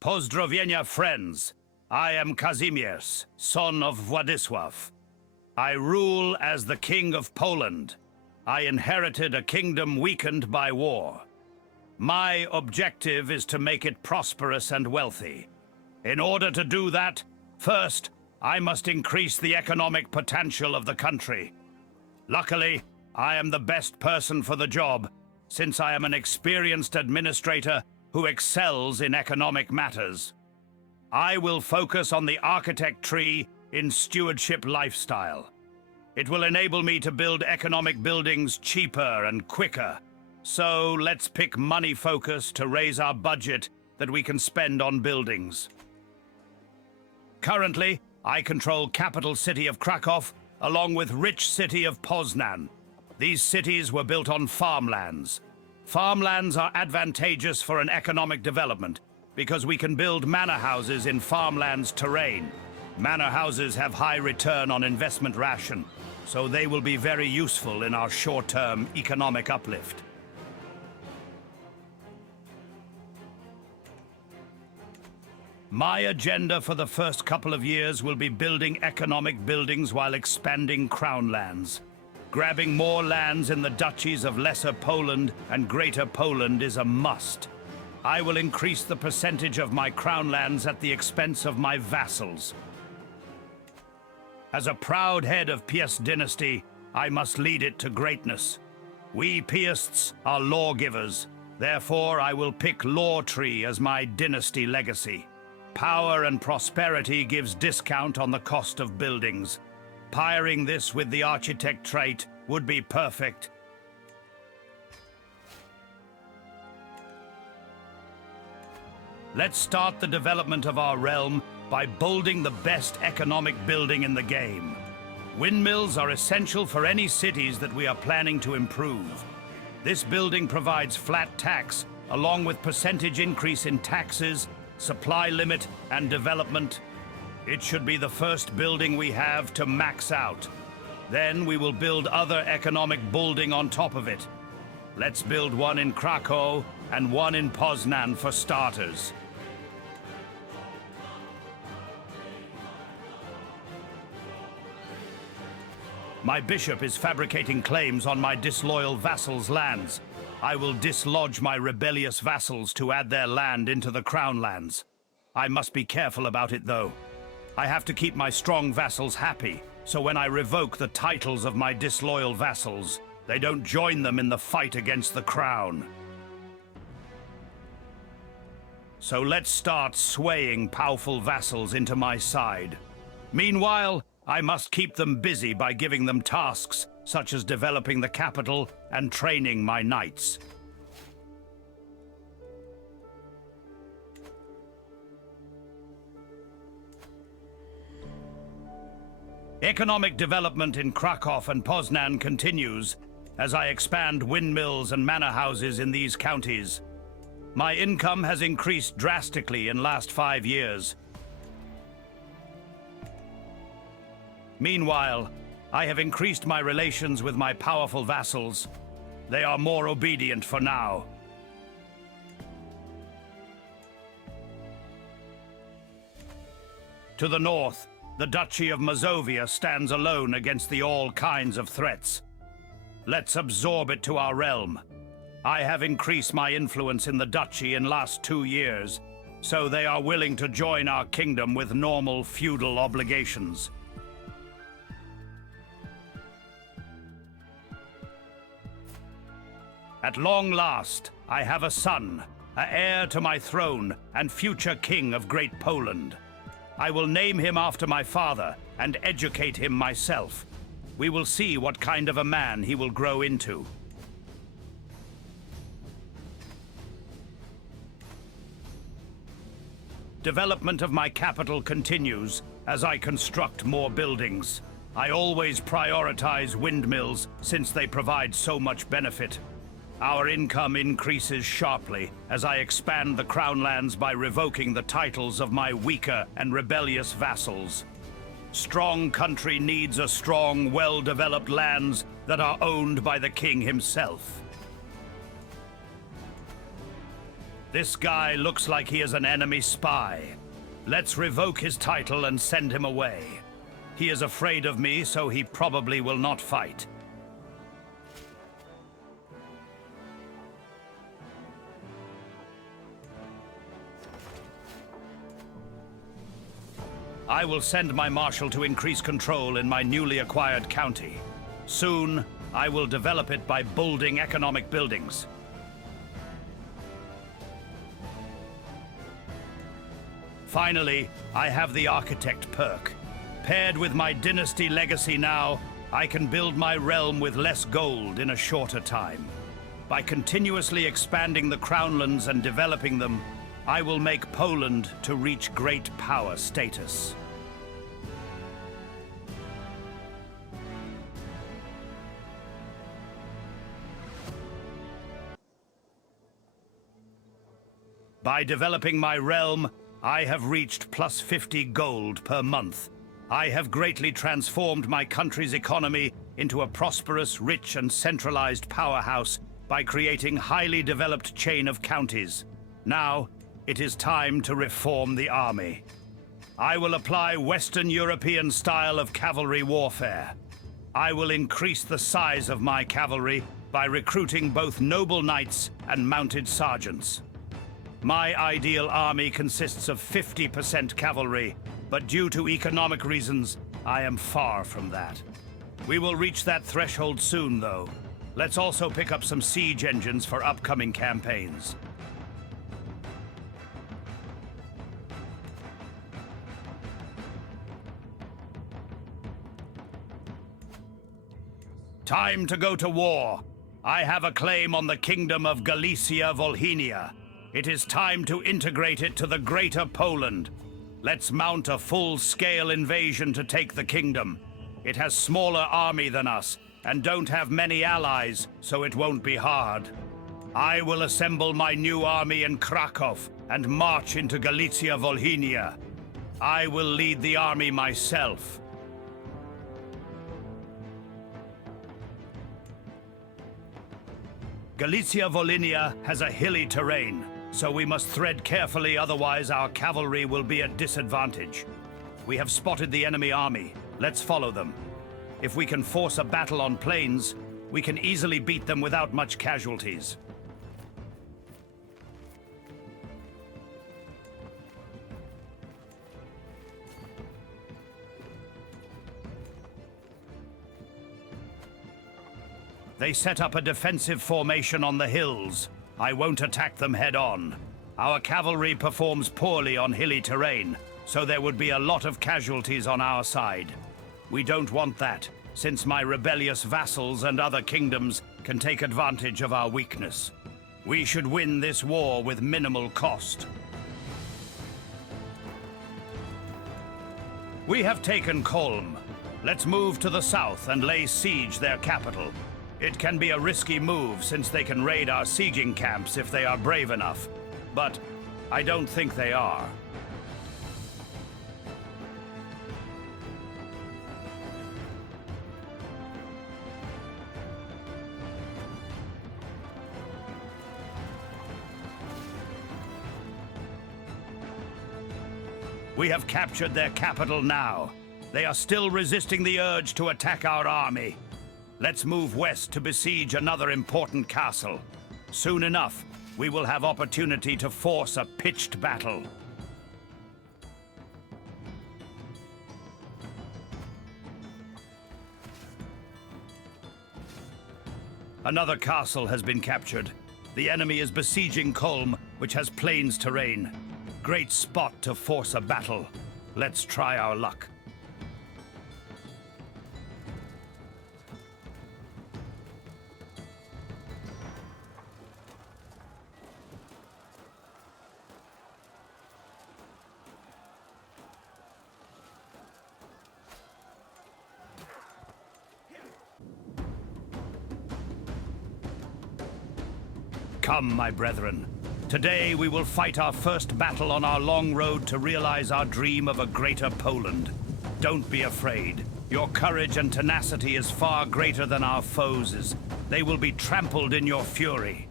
Pozdrowienia, friends. I am Casimir, son of Władysław. I rule as the King of Poland. I inherited a kingdom weakened by war. My objective is to make it prosperous and wealthy. In order to do that, first, I must increase the economic potential of the country. Luckily, I am the best person for the job, since I am an experienced administrator who excels in economic matters. I will focus on the architect tree in stewardship lifestyle. It will enable me to build economic buildings cheaper and quicker. So let's pick money focus to raise our budget that we can spend on buildings. Currently, I control capital city of Kraków along with rich city of Poznan. These cities were built on farmlands. Farmlands are advantageous for an economic development because we can build manor houses in farmlands terrain. Manor houses have high return on investment ration, so they will be very useful in our short-term economic uplift. My agenda for the first couple of years will be building economic buildings while expanding crown lands. Grabbing more lands in the duchies of Lesser Poland and Greater Poland is a must. I will increase the percentage of my crown lands at the expense of my vassals. As a proud head of Piast dynasty, I must lead it to greatness. We Piasts are lawgivers, therefore I will pick Law Tree as my dynasty legacy. Power and prosperity gives discount on the cost of buildings. Pairing this with the architect trait would be perfect. Let's start the development of our realm by building the best economic building in the game. Windmills are essential for any cities that we are planning to improve. This building provides flat tax, along with percentage increase in taxes, supply limit, and development. It should be the first building we have to max out. Then we will build other economic building on top of it. Let's build one in Krakow and one in Poznan for starters. My bishop is fabricating claims on my disloyal vassals' lands. I will dislodge my rebellious vassals to add their land into the crown lands. I must be careful about it though. I have to keep my strong vassals happy, so when I revoke the titles of my disloyal vassals, they don't join them in the fight against the crown. So let's start swaying powerful vassals into my side. Meanwhile, I must keep them busy by giving them tasks such as developing the capital and training my knights. Economic development in Kraków and Poznan continues as I expand windmills and manor houses in these counties. My income has increased drastically in last 5 years. Meanwhile, I have increased my relations with my powerful vassals. They are more obedient for now. To the north, the Duchy of Mazovia stands alone against the all kinds of threats. Let's absorb it to our realm. I have increased my influence in the duchy in last 2 years, so they are willing to join our kingdom with normal feudal obligations. At long last, I have a son, an heir to my throne and future king of Great Poland. I will name him after my father and educate him myself. We will see what kind of a man he will grow into. Development of my capital continues as I construct more buildings. I always prioritize windmills since they provide so much benefit. Our income increases sharply as I expand the crown lands by revoking the titles of my weaker and rebellious vassals. Strong country needs a strong, well-developed lands that are owned by the king himself. This guy looks like he is an enemy spy. Let's revoke his title and send him away. He is afraid of me, so he probably will not fight. I will send my marshal to increase control in my newly acquired county. Soon, I will develop it by building economic buildings. Finally, I have the architect perk. Paired with my dynasty legacy now, I can build my realm with less gold in a shorter time. By continuously expanding the crownlands and developing them, I will make Poland to reach great power status. By developing my realm, I have reached plus 50 gold per month. I have greatly transformed my country's economy into a prosperous, rich, and centralized powerhouse by creating highly developed chain of counties. Now, it is time to reform the army. I will apply Western European style of cavalry warfare. I will increase the size of my cavalry by recruiting both noble knights and mounted sergeants. My ideal army consists of 50% cavalry, but due to economic reasons, I am far from that. We will reach that threshold soon, though. Let's also pick up some siege engines for upcoming campaigns. Time to go to war. I have a claim on the kingdom of Galicia-Volhynia. It is time to integrate it to the Greater Poland. Let's mount a full-scale invasion to take the kingdom. It has smaller army than us, and don't have many allies, so it won't be hard. I will assemble my new army in Krakow and march into Galicia-Volhynia. I will lead the army myself. Galicia-Volhynia has a hilly terrain, so we must tread carefully, otherwise our cavalry will be at disadvantage. We have spotted the enemy army. Let's follow them. If we can force a battle on plains, we can easily beat them without much casualties. They set up a defensive formation on the hills. I won't attack them head-on. Our cavalry performs poorly on hilly terrain, so there would be a lot of casualties on our side. We don't want that, since my rebellious vassals and other kingdoms can take advantage of our weakness. We should win this war with minimal cost. We have taken Kolm. Let's move to the south and lay siege their capital. It can be a risky move since they can raid our sieging camps if they are brave enough, but I don't think they are. We have captured their capital now. They are still resisting the urge to attack our army. Let's move west to besiege another important castle. Soon enough, we will have opportunity to force a pitched battle. Another castle has been captured. The enemy is besieging Kolm, which has plains terrain. Great spot to force a battle. Let's try our luck. Come, my brethren. Today we will fight our first battle on our long road to realize our dream of a greater Poland. Don't be afraid. Your courage and tenacity is far greater than our foes'. They will be trampled in your fury.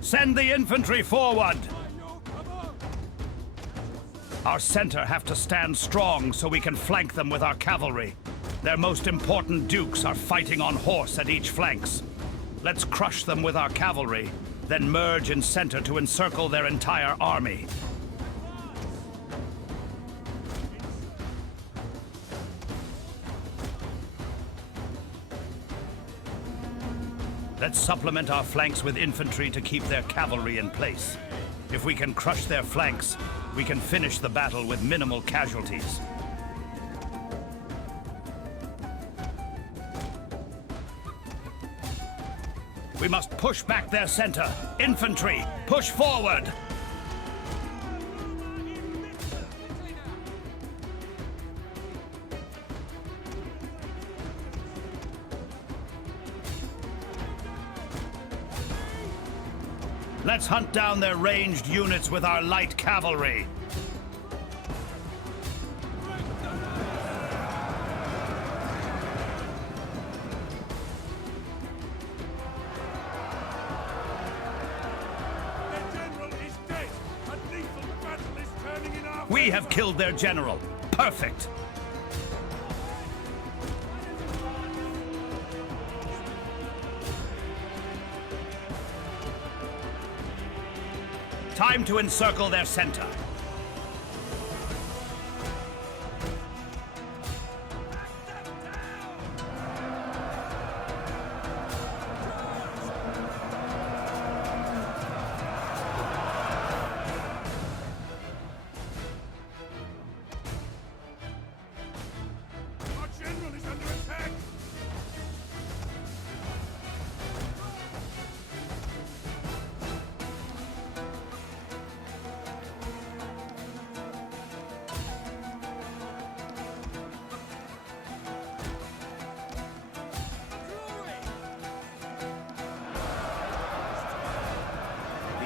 Send the infantry forward! Our center have to stand strong so we can flank them with our cavalry. Their most important dukes are fighting on horse at each flanks. Let's crush them with our cavalry, then merge in center to encircle their entire army. Let's supplement our flanks with infantry to keep their cavalry in place. If we can crush their flanks, we can finish the battle with minimal casualties. We must push back their center. Infantry, push forward! Let's hunt down their ranged units with our light cavalry. We have killed their general. Perfect. Time to encircle their center.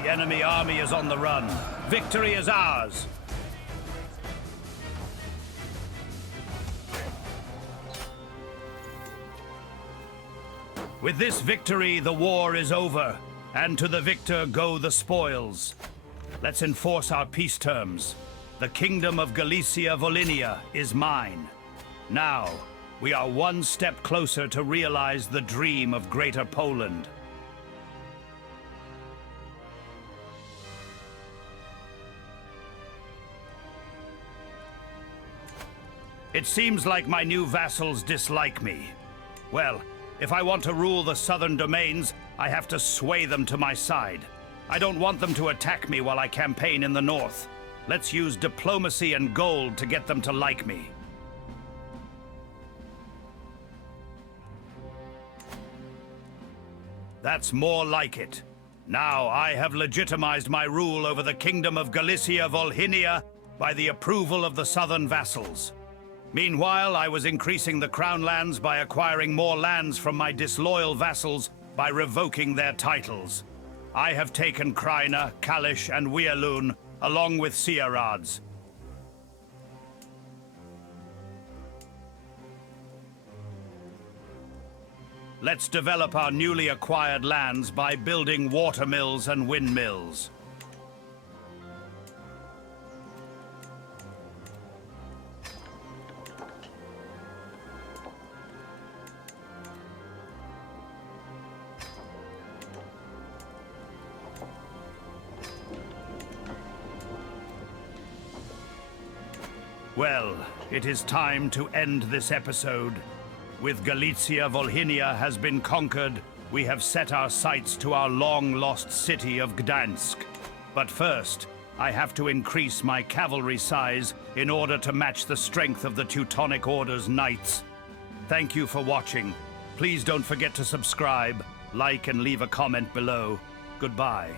The enemy army is on the run. Victory is ours. With this victory, the war is over, and to the victor go the spoils. Let's enforce our peace terms. The kingdom of Galicia-Volhynia is mine. Now, we are one step closer to realize the dream of Greater Poland. It seems like my new vassals dislike me. Well, if I want to rule the southern domains, I have to sway them to my side. I don't want them to attack me while I campaign in the north. Let's use diplomacy and gold to get them to like me. That's more like it. Now I have legitimized my rule over the kingdom of Galicia-Volhynia by the approval of the southern vassals. Meanwhile, I was increasing the crown lands by acquiring more lands from my disloyal vassals by revoking their titles. I have taken Kraina, Kalisz, and Wielun, along with Sierads. Let's develop our newly acquired lands by building watermills and windmills. Well, it is time to end this episode. With Galicia-Volhynia has been conquered, we have set our sights to our long-lost city of Gdansk. But first, I have to increase my cavalry size in order to match the strength of the Teutonic Order's knights. Thank you for watching. Please don't forget to subscribe, like, and leave a comment below. Goodbye.